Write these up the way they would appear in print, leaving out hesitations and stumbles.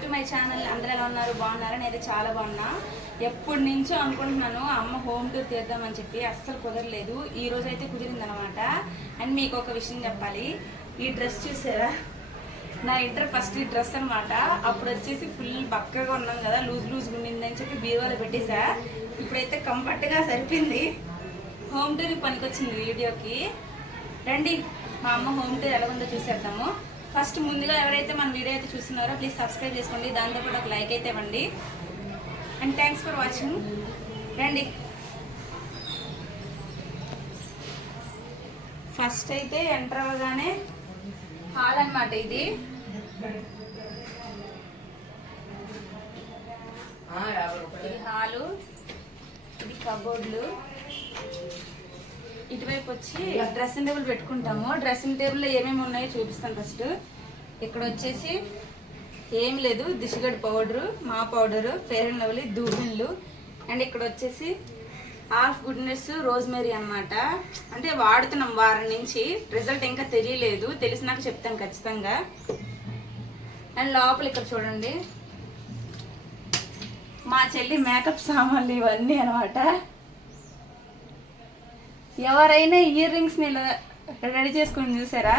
Back to my channel. అందరూ ఎలా ఉన్నారు? బాగున్నారా? నేనైతే చాలా బాగున్నా. ఎప్పటి నుంచో అనుకుంటున్నాను అమ్మ హోమ్ టూర్ తీద్దామని చెప్పి, అస్సలు కుదరలేదు. ఈ రోజు అయితే కుదిరిందనమాట. అండ్ మీకు ఒక విషయం చెప్పాలి. ఈ డ్రెస్ చూసారా? నా ఇంటర్ ఫస్ట్ ఈ డ్రెస్ అనమాట. అప్పుడు వచ్చేసి ఫుల్ బక్కగా ఉన్నాను కదా, లూజ్గా ఉండిందని చెప్పి బీరువాలో పెట్టేసా. ఇప్పుడైతే కంఫర్ట్గా సరిపోయింది. హోమ్ టూర్కి పనికొచ్చింది వీడియోకి. రండి మా అమ్మ హోమ్ టూర్ ఎలా ఉందో చూసేద్దాము. ఫస్ట్ ముందుగా ఎవరైతే మన వీడియో అయితే చూస్తున్నారో ప్లీజ్ సబ్స్క్రైబ్ చేసుకోండి, దాంతోపాటు ఒక లైక్ అయితే ఇవ్వండి. And thanks for watching. రండి. ఫస్ట్ అయితే ఎంటర్ అవ్వగానే హాల్ అనమాట. ఇది హాలు, ఇది కబోర్డ్లు. ఇటువైపు వచ్చి డ్రెస్సింగ్ టేబుల్ పెట్టుకుంటాము. డ్రెస్సింగ్ టేబుల్లో ఏమేమి ఉన్నాయో చూపిస్తాను. ఫస్ట్ ఇక్కడ వచ్చేసి ఏం లేదు, దిష్గడ్ పౌడరు, మా పౌడరు, ఫెయిర్ అండ్ లవ్లీ, దూహిన్లు. అండ్ ఇక్కడ వచ్చేసి హాఫ్ గుడ్నెస్ రోజ్మెరీ అనమాట. అంటే వాడుతున్నాం వారం నుంచి, రిజల్ట్ ఇంకా తెలియలేదు, తెలిసినాక చెప్తాను ఖచ్చితంగా. అండ్ లోపల ఇక్కడ చూడండి మా చెల్లి మేకప్ సామాన్లు ఇవన్నీ అనమాట. ఎవరైనా ఇయర్ రింగ్స్ని ఇలా రెడీ చేసుకుని చూసారా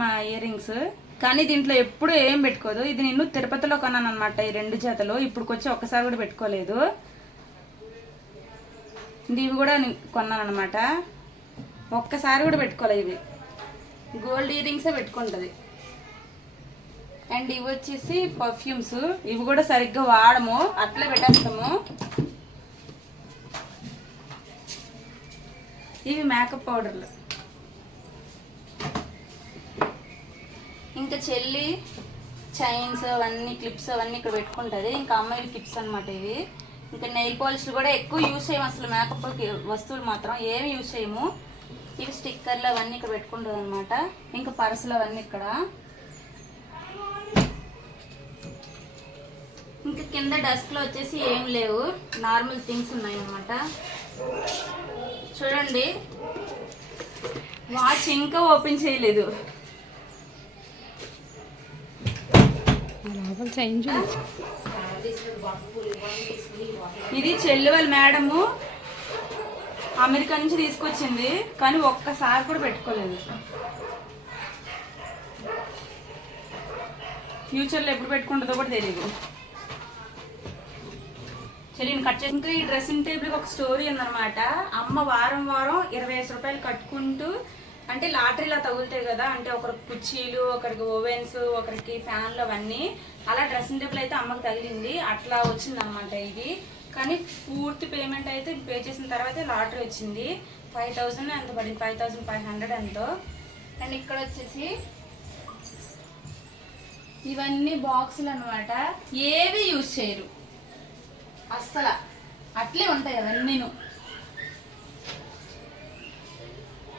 మా ఇయర్ రింగ్స్. కానీ దీంట్లో ఎప్పుడు ఏం పెట్టుకోదు. ఇది నేను తిరుపతిలో కొన్నాను అనమాట, ఈ 2 జతలు. ఇప్పుడుకొచ్చి ఒక్కసారి కూడా పెట్టుకోలేదు. ఇవి కూడా కొన్నాను అనమాట, ఒక్కసారి కూడా పెట్టుకోలేదు. ఇవి గోల్డ్ ఇయర్ రింగ్సే పెట్టుకుంటుంది. అండ్ ఇవి వచ్చేసి పర్ఫ్యూమ్స్. ఇవి కూడా సరిగ్గా వాడము, అట్లే పెట్టేస్తాము. ఇవి మేకప్ పౌడర్లు. ఇంకా చెల్లి చైన్స్ అవన్నీ, క్లిప్స్ అవన్నీ ఇక్కడ పెట్టుకుంటుంది. ఇంకా అమ్మాయి క్లిప్స్ అనమాట ఇవి. ఇంకా నెయిల్ పాలిష్లు కూడా ఎక్కువ యూజ్ చేయము అసలు, మేకప్ వస్తువులు మాత్రం ఏమి యూజ్ చేయము. ఇవి స్టిక్కర్లు అవన్నీ ఇక్కడ పెట్టుకుంటుంది అనమాట. ఇంకా పర్సులు అవన్నీ ఇక్కడ. ఇంకా కింద డస్క్లో వచ్చేసి ఏం లేవు, నార్మల్ థింగ్స్ ఉన్నాయి అనమాట. చూడండి, వాచ్ ఇంకా ఓపెన్ చేయలేదు. ఇది చెల్లి వాళ్ళ మేడము అమెరికా నుంచి తీసుకొచ్చింది, కానీ ఒక్కసారి కూడా పెట్టుకోలేదు. ఫ్యూచర్లో ఎప్పుడు పెట్టుకుంటుందో కూడా తెలియదు. చెల్లిని కట్ చేసి. ఇంకా ఈ డ్రెస్సింగ్ టేబుల్కి ఒక స్టోరీ ఉందన్నమాట. అమ్మ వారం 25 రూపాయలు కట్టుకుంటూ, అంటే లాటరీలా తగులుతాయి కదా, అంటే ఒకరికి కుర్చీలు, ఒకరికి ఓవెన్స్, ఒకరికి ఫ్యాన్లు అవన్నీ. అలా డ్రెస్సింగ్ టేబుల్ అయితే అమ్మకి తగిలింది, అట్లా వచ్చిందనమాట ఇది. కానీ పూర్తి పేమెంట్ అయితే పే చేసిన తర్వాత లాటరీ వచ్చింది. 5000 ఎంత పడింది, 5500 ఎంతో. అండ్ ఇక్కడ వచ్చేసి ఇవన్నీ బాక్సులు అనమాట. ఏవి యూజ్ చేయరు అస్సలు, అట్లే ఉంటాయి అవన్నీను.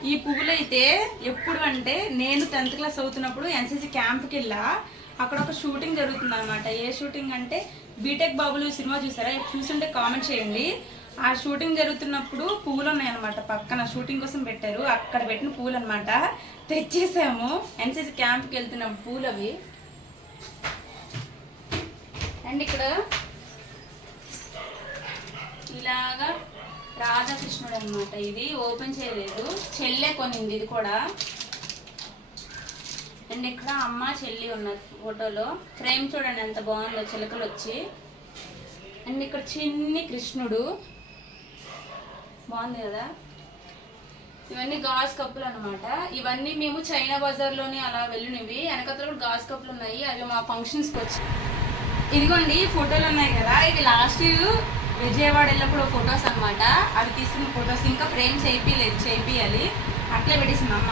ఈ పువ్వులైతే ఎప్పుడు అంటే, నేను 10th క్లాస్ చదువుతున్నప్పుడు ఎన్సీసీ క్యాంప్కి వెళ్ళా. అక్కడ ఒక షూటింగ్ జరుగుతుంది అనమాట. ఏ షూటింగ్ అంటే బీటెక్ బాబులు సినిమా చూసారా? చూస్తుంటే కామెంట్ చేయండి. ఆ షూటింగ్ జరుగుతున్నప్పుడు పువ్వులు ఉన్నాయన్నమాట, పక్కన షూటింగ్ కోసం పెట్టారు. అక్కడ పెట్టిన పువ్వులు అనమాట, తెచ్చేసాము. ఎన్సీసీ క్యాంప్కి వెళ్తున్న పువ్వులు అవి. అండ్ ఇక్కడ ఇలాగా రాధాకృష్ణుడు అనమాట. ఇది ఓపెన్ చేయలేదు, చెల్లె కొనింది ఇది కూడా. అండ్ ఇక్కడ అమ్మ చెల్లి ఉన్నారు ఫోటోలో. ఫ్రేమ్ చూడండి ఎంత బాగుందో, చిలకలు వచ్చి. అండ్ ఇక్కడ చిన్ని కృష్ణుడు బాగుంది కదా. ఇవన్నీ గాజు కప్పులు అనమాట. ఇవన్నీ మేము చైనా బజార్లోని అలా వెళ్ళినవి. వెనకతలో కూడా గాజు కప్పులు ఉన్నాయి, అవి మా ఫంక్షన్స్కి వచ్చి. ఇదిగోండి ఫోటోలు ఉన్నాయి కదా, ఇవి లాస్ట్ విజయవాడ వెళ్ళినప్పుడు ఫొటోస్ అనమాట. అవి తీసుకున్న ఫొటోస్ ఇంకా ఫ్రేమ్ చేయాలి, అట్లే పెట్టేసింది అమ్మ.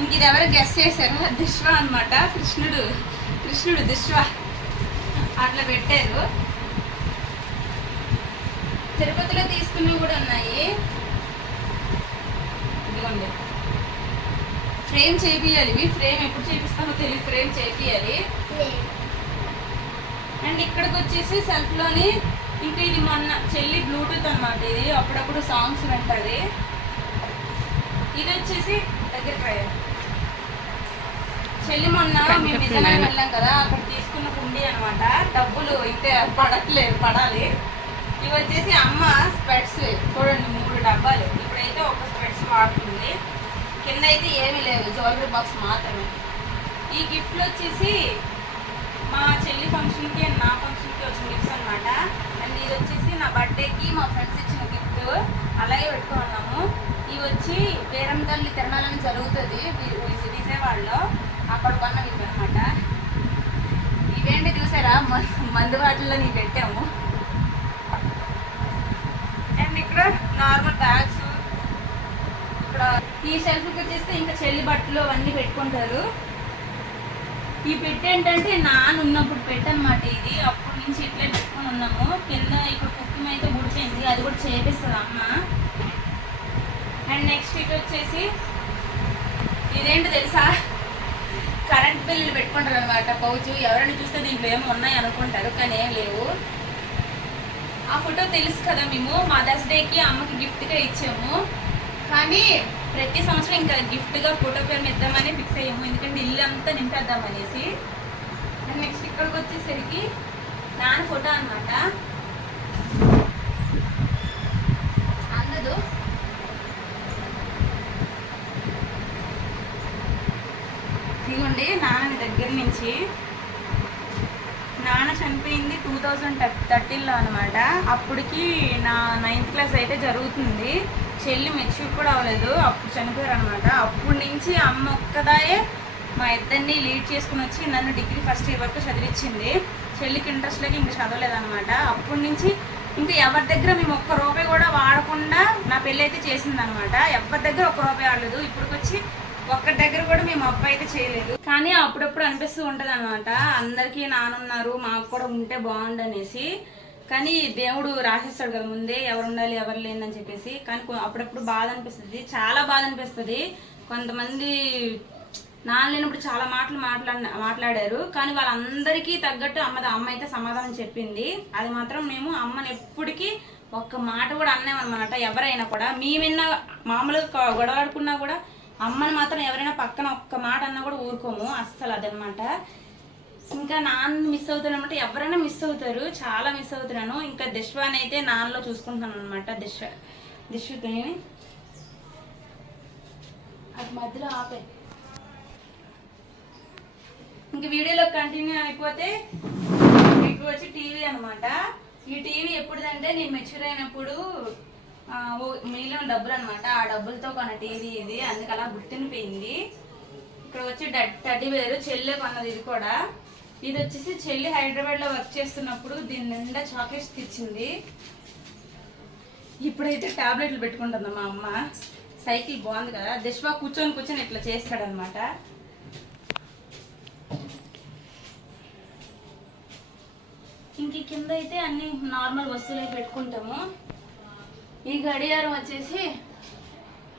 ఇంక ఇది ఎవరు గెస్ట్ చేశారు? దిశ్వ అనమాట, కృష్ణుడు దిశ్వ అట్లా పెట్టారు. తిరుపతిలో తీసుకున్నవి కూడా ఉన్నాయి. ఇదిగోండి ఫ్రేమ్ చేయాలి. ఇవి ఫ్రేమ్ ఎప్పుడు చేపిస్తామో తెలియదు, ఫ్రేమ్ చేయాలి. అండ్ ఇక్కడికి వచ్చేసి సెల్ఫ్లోని ఇంకా ఇది మొన్న చెల్లి బ్లూటూత్ అనమాట. ఇది అప్పుడప్పుడు సాంగ్స్ వింటుంది. ఇది వచ్చేసి దగ్గర చెల్లి మొన్న మేము విజయనగరం వెళ్ళాం కదా, అక్కడ తీసుకున్న కుండీ అనమాట. డబ్బులు అయితే పడాలి. ఇవి వచ్చేసి అమ్మ స్పెట్స్ చూడండి, 3 డబ్బాలు. ఇప్పుడైతే ఒక స్పెట్స్ వాడుతుంది. కింద అయితే ఏమీ లేదు, జ్యువెలరీ బాక్స్ మాత్రమే. ఈ గిఫ్ట్లు వచ్చేసి మా చెల్లి ఫంక్షన్కి అండ్ నా ఫంక్షన్కి వచ్చిన గిఫ్ట్స్ అనమాట. అండ్ ఇది వచ్చేసి నా బర్త్డేకి మా ఫ్రెండ్స్ ఇచ్చిన గిఫ్ట్, అలాగే పెట్టుకున్నాము. ఇవి వచ్చి పేరంతల్లి తిరణాలని జరుగుతుంది విజయవాడలో, అక్కడ కొన్నవి ఇవి అనమాట. ఇవేంటి చూసారా, మందు బాటిల్లో నీకు పెట్టాము. అండ్ ఇక్కడ నార్మల్ బ్యాగ్స్, ఇక్కడ ఈ షెల్ఫ్కి వచ్చేస్తే ఇంకా చెల్లి బట్టలు అవన్నీ పెట్టుకుంటారు. ఈ పెట్టి ఏంటంటే నాన్న ఉన్నప్పుడు పెట్టనమాట. ఇది అప్పటి నుంచి ఇట్లే పెట్టుకొని ఉన్నాము. కింద ఇక్కడ కుక్కింగ్ అయితే గుడిపోయింది, అది కూడా చేపిస్తుంది అమ్మ. అండ్ నెక్స్ట్ ఇది వచ్చేసి ఇదేంటి తెలుసా, కరెంట్ బిల్లులు పెట్టుకుంటారు అనమాట. పౌచ్ ఎవరైనా చూస్తే దీంట్లో ఏమో ఉన్నాయి అనుకుంటారు, కానీ ఏం లేవు. ఆ ఫోటో తెలుసు కదా, మేము మదర్స్ డేకి అమ్మకి గిఫ్ట్గా ఇచ్చాము. కానీ ప్రతి సంవత్సరం ఇంకా గిఫ్ట్గా ఫోటో ఫ్రేమ్ ఇద్దామని ఫిక్స్ అయ్యాము, ఎందుకంటే ఇల్లు అంతా నింపేద్దామనేసి. అండ్ నెక్స్ట్ ఇక్కడికి వచ్చేసరికి నాన్న ఫోటో అనమాట. అందదు ఇదిగోండి, నాన్న దగ్గర నుంచి. నాన్న చనిపోయింది 2013లో అనమాట. అప్పటికి నా 9th క్లాస్ అయితే జరుగుతుంది. చెల్లి మెచ్యూర్ కూడా అవ్వలేదు, అప్పుడు చనిపోయారు అనమాట. అప్పటి నుంచి అమ్మ ఒక్కదాయే మా ఇద్దరిని లీడ్ చేసుకుని వచ్చి నన్ను డిగ్రీ ఫస్ట్ ఇయర్ వరకు చదివించింది. చెల్లికి ఇంట్రెస్ట్ లేక ఇంక చదవలేదనమాట. అప్పటి నుంచి ఇంకా ఎవరి దగ్గర మేము ₹1 కూడా వాడకుండా నా పెళ్ళి అయితే చేసింది అనమాట. ఎవరి దగ్గర ₹1 వాడలేదు. ఇప్పటికొచ్చి ఒక్కరి దగ్గర కూడా మేము అప్పు అయితే చేయలేదు. కానీ అప్పుడప్పుడు అనిపిస్తూ ఉంటుంది అనమాట, అందరికీ నానున్నారు, మాకు కూడా ఉంటే బాగుండు అనేసి. కానీ దేవుడు రాసేస్తాడు కదా ముందే, ఎవరు ఉండాలి ఎవరు లేదని చెప్పేసి. కానీ అప్పుడప్పుడు బాధ అనిపిస్తుంది, చాలా బాధ అనిపిస్తుంది. కొంతమంది నాన్న లేనప్పుడు చాలా మాట్లాడారు, కానీ వాళ్ళందరికీ తగ్గట్టు అమ్మ అయితే సమాధానం చెప్పింది. అది మాత్రం మేము అమ్మని ఎప్పటికీ ఒక్క మాట కూడా అన్నామన్నమాట. ఎవరైనా కూడా మేమైనా మామూలుగా గొడవాడుకున్నా కూడా అమ్మని మాత్రం ఎవరైనా పక్కన ఒక్క మాట అన్నా కూడా ఊరుకోము అస్సలు. అదనమాట. ఇంకా నాన్న మిస్ అవుతానమాట, ఎవరైనా మిస్ అవుతారు, చాలా మిస్ అవుతున్నాను. ఇంకా దిశ్వాని అయితే నాన్నలో చూసుకుంటాను అనమాట. దిశ్వతో అది మధ్యలో ఆపే. ఇంక వీడియోలో కంటిన్యూ అయిపోతే ఇప్పుడు వచ్చి టీవీ అనమాట. ఈ టీవీ ఎప్పుడుదంటే నేను మెచ్యూర్ అయినప్పుడు మిగిలిన డబ్బులు అనమాట, ఆ డబ్బులతో కొన్న టీవీ ఇది, అందుకు అలా గుర్తుండిపోయింది. ఇక్కడ వచ్చి టడ్డీ బేరు చెల్లె కొన్నది. ఇది కూడా, ఇది వచ్చేసి చెల్లి హైదరాబాద్లో వర్క్ చేస్తున్నప్పుడు దీని నిండా చాక్లెట్స్ తెచ్చింది. ఇప్పుడైతే టాబ్లెట్లు పెట్టుకుంటుంది మా అమ్మ. సైకిల్ బాగుంది కదా, దిశ్వా కూర్చొని ఇట్లా చేస్తాడనమాట. ఇంక కింద అయితే అన్ని నార్మల్ వస్తువులు పెట్టుకుంటాము. ఈ గడియారం వచ్చేసి,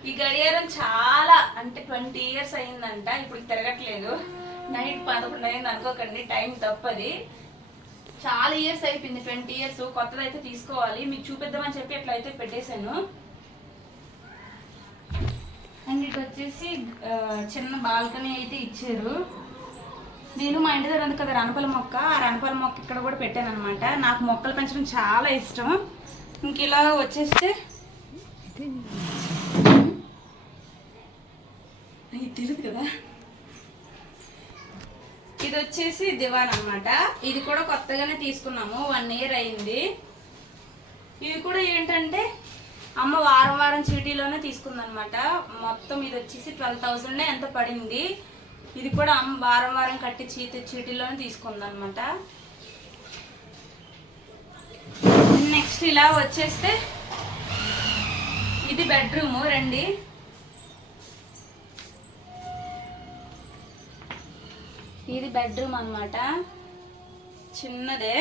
ఈ గడియారం చాలా అంటే 20 years అయిందంట, ఇప్పుడు తిరగట్లేదు. నైట్ 11 అయింది అనుకోకండి, టైం తప్పది. చాలా ఇయర్స్ అయిపోయింది, 20 years. కొత్తది అయితే తీసుకోవాలి, మీకు చూపిద్దామని చెప్పి అట్లా అయితే పెట్టేశాను. అండ్ ఇటు వచ్చేసి చిన్న బాల్కనీ అయితే ఇచ్చారు. నేను మా ఇంటి దగ్గర ఉంది కదా రణపల మొక్క, ఆ రణపల మొక్క ఇక్కడ కూడా పెట్టాను అనమాట. నాకు మొక్కలు పెంచడం చాలా ఇష్టం. ఇంక ఇలా వచ్చేస్తే తెలియదు కదా, ఇది వచ్చేసి దివాన్ అనమాట. ఇది కూడా కొత్తగానే తీసుకున్నాము, 1 year అయింది. ఇది కూడా ఏంటంటే అమ్మ వారం చీటీలోనే తీసుకుందనమాట. మొత్తం ఇది వచ్చేసి 12,000 ఎంత పడింది. ఇది కూడా అమ్మ వారం కట్టి చీటీలోనే తీసుకుందనమాట. నెక్స్ట్ ఇలా వచ్చేస్తే ఇది బెడ్రూమ్. రండి, ఇది బెడ్రూమ్ అనమాట, చిన్నదే.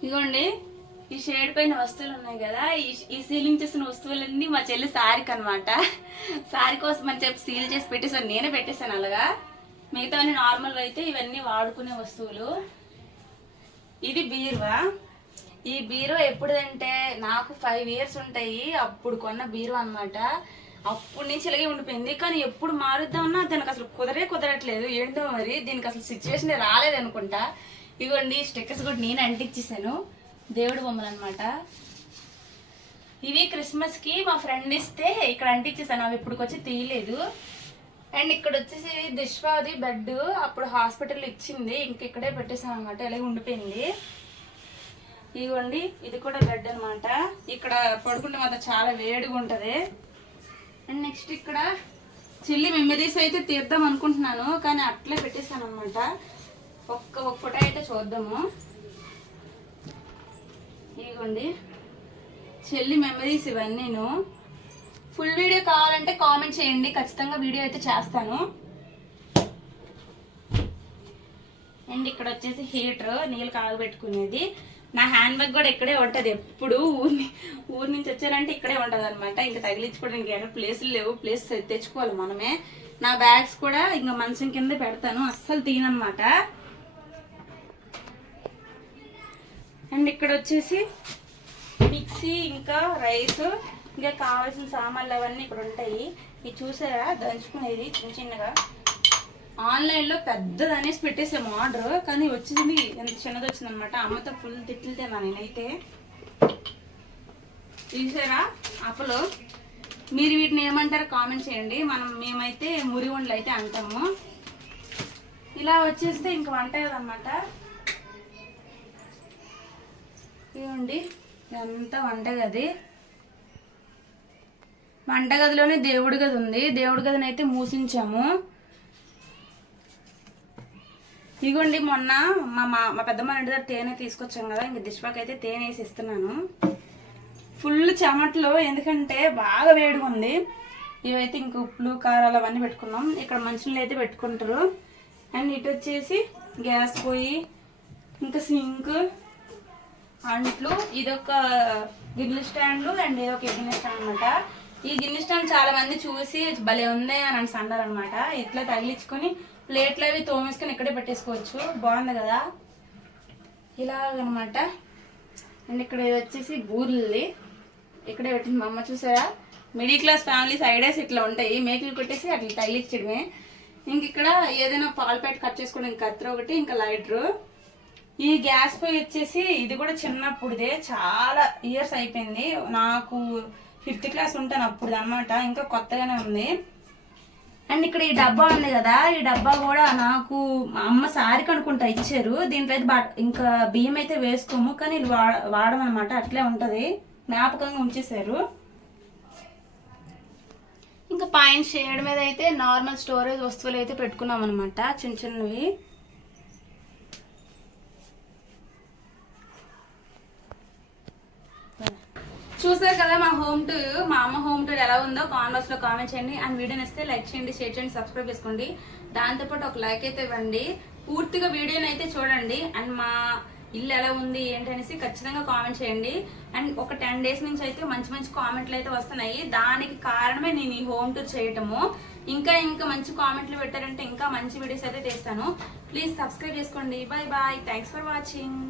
ఇదిగోండి, ఈ షేడ్ పైన వస్తువులు ఉన్నాయి కదా, ఈ సీలింగ్ చేసిన వస్తువులన్నీ మా చెల్లి సారీకి అనమాట. సారీ కోసం అని చెప్పి సీల్ చేసి పెట్టేసాను, నేనే పెట్టేశాను అలాగా. మిగతావన్నీ నార్మల్గా అయితే ఇవన్నీ వాడుకునే వస్తువులు. ఇది బీరువా. ఈ బీరువా ఎప్పుడంటే నాకు 5 years ఉంటాయి, అప్పుడు కొన్న బీరువా అనమాట. అప్పటి నుంచి ఇలాగే ఉండిపోయింది. కానీ ఎప్పుడు మారుద్దామన్నా దానికి అసలు కుదరట్లేదు. ఏంటో మరి దీనికి అసలు సిచ్యువేషన్ రాలేదు అనుకుంటా. ఇదిగోండి స్టిక్కర్స్ కూడా నేను అంటించేసాను, దేవుడి బొమ్మలు అనమాట. ఇవి క్రిస్మస్కి మా ఫ్రెండ్ ఇస్తే ఇక్కడ అంటించేసాను, అవి ఇప్పటికొచ్చి తీయలేదు. అండ్ ఇక్కడ వచ్చేసి దిశ్వాది బెడ్ అప్పుడు హాస్పిటల్ ఇచ్చింది, ఇంక ఇక్కడే పెట్టేసాను అనమాట, ఇలాగే ఉండిపోయింది. ఇదిగోండి ఇది కూడా బెడ్ అనమాట. ఇక్కడ పడుకుంటే మాత్రం చాలా వేడిగా ఉంటుంది. అండ్ నెక్స్ట్ ఇక్కడ చెల్లి మెమరీస్ అయితే తీద్దాం అనుకుంటున్నాను, కానీ అట్లే పెట్టేసాను అనమాట. ఒక్క ఫోటో అయితే చూద్దాము. ఇదిగోండి చెల్లి మెమరీస్ ఇవన్నీను. ఫుల్ వీడియో కావాలంటే కామెంట్ చేయండి, ఖచ్చితంగా వీడియో అయితే చేస్తాను. అండ్ ఇక్కడ వచ్చేసి హీటర్, నీళ్ళు కాగబెట్టుకునేది. నా హ్యాండ్ బ్యాగ్ కూడా ఇక్కడే ఉంటుంది, ఎప్పుడు ఊరి నుంచి వచ్చారంటే ఇక్కడే ఉంటుంది అనమాట. ఇంకా తగిలించుకోవడం ఇంకేమైనా ప్లేసులు లేవు, ప్లేస్ తెచ్చుకోవాలి మనమే. నా బ్యాగ్స్ కూడా ఇంకా మంచం కింద పెడతాను, అస్సలు తీయనమాట. అండ్ ఇక్కడ వచ్చేసి మిక్సీ, ఇంకా రైస్, ఇంకా కావాల్సిన సామాన్లు అవన్నీ ఇక్కడ ఉంటాయి. ఇది చూసారా దంచుకునేది చిన్న చిన్నగా. ఆన్లైన్లో పెద్దది అనేసి పెట్టేసాము ఆర్డర్, కానీ వచ్చింది ఎంత చిన్నది వచ్చిందనమాట. అమ్మతో ఫుల్ తిట్లు తిన్నా నేనైతే. చూసారా అప్పలు, మీరు వీటిని ఏమంటారో కామెంట్ చేయండి. మేమైతే మురి వండలు అయితే అంటాము. ఇలా వచ్చేస్తే ఇంక వంట కదనమాట. ఇవ్వండి ఇదంతా వంటగది. వంటగదిలోనే దేవుడి గది ఉంది, దేవుడి గదిని అయితే మూసించాము. ఇగోండి మొన్న మా పెద్దమ్మ ఇంటి దగ్గర తేనె తీసుకొచ్చాం కదా, ఇంక దిష్పాకి అయితే తేనె వేసి ఇస్తున్నాను. ఫుల్ చెమట్లు, ఎందుకంటే బాగా వేడిగా ఉంది. ఇవైతే ఇంక ఉప్పులు కారాలు అవన్నీ పెట్టుకున్నాం. ఇక్కడ మంచినీళ్ళు అయితే పెట్టుకుంటారు. అండ్ ఇటు వచ్చేసి గ్యాస్ పొయ్యి, ఇంకా సింక్, అంట్లు, ఇదొక గిన్నె స్టాండ్, అండ్ ఇదొక గిన్నె స్టాండ్ అనమాట. ఈ గిన్నె స్టాండ్ చాలా మంది చూసి భలే ఉంది అని అన్నారు అనమాట. ఇట్లా తగిలించుకొని ప్లేట్లు అవి తోమేసుకొని ఇక్కడే పెట్టేసుకోవచ్చు, బాగుంది కదా ఇలాగనమాట. అండ్ ఇక్కడ ఇది వచ్చేసి బూర్లది, ఇక్కడే పెట్టింది మా అమ్మ. చూసారా మిడిల్ క్లాస్ ఫ్యామిలీస్ ఐడియాస్ ఇట్లా ఉంటాయి, మేకలు కొట్టేసి అట్లా తగిలించడమే. ఇంక ఇక్కడ ఏదైనా పాలు ప్యాకెట్ కట్ చేసుకోవడం, ఇంకా కత్తిర ఒకటి, ఇంకా లైటరు. ఈ గ్యాస్ పొయ్యి వచ్చేసి ఇది కూడా చిన్నప్పుడుదే, చాలా ఇయర్స్ అయిపోయింది. నాకు 5th క్లాస్ ఉంటాను అప్పుడు అనమాట, ఇంకా కొత్తగానే ఉంది. అండ్ ఇక్కడ ఈ డబ్బా ఉంది కదా, ఈ డబ్బా కూడా నాకు మా అమ్మ సారికి అనుకుంటా ఇచ్చారు. దీంట్లో అయితే ఇంకా బియ్యం అయితే వేసుకోము, కానీ ఇది వాడమన్నమాట, అట్లే ఉంటుంది, జ్ఞాపకంగా ఉంచేసారు. ఇంకా పైన షేడ్ మీద అయితే నార్మల్ స్టోరేజ్ వస్తువులు అయితే పెట్టుకున్నాం అనమాట, చిన్న చిన్నవి. చూసారు కదా మా అమ్మ హోమ్ టూర్ ఎలా ఉందో కామెంట్స్ లో కామెంట్ చేయండి. అండ్ వీడియో నచ్చితే లైక్ చేయండి, షేర్ చేయండి, సబ్స్క్రైబ్ చేసుకోండి. దాంతోపాటు ఒక లైక్ అయితే ఇవ్వండి. పూర్తిగా వీడియోని అయితే చూడండి. అండ్ మా ఇల్లు ఎలా ఉంది ఏంటనేసి ఖచ్చితంగా కామెంట్ చేయండి. అండ్ ఒక 10 days నుంచి అయితే మంచి మంచి కామెంట్లు అయితే వస్తున్నాయి. దానికి కారణమే నేను ఈ హోమ్ టూర్ చేయటము. ఇంకా మంచి కామెంట్లు పెట్టారంటే ఇంకా మంచి వీడియోస్ అయితే తీస్తాను. ప్లీజ్ సబ్స్క్రైబ్ చేసుకోండి. Bye bye, thanks for watching.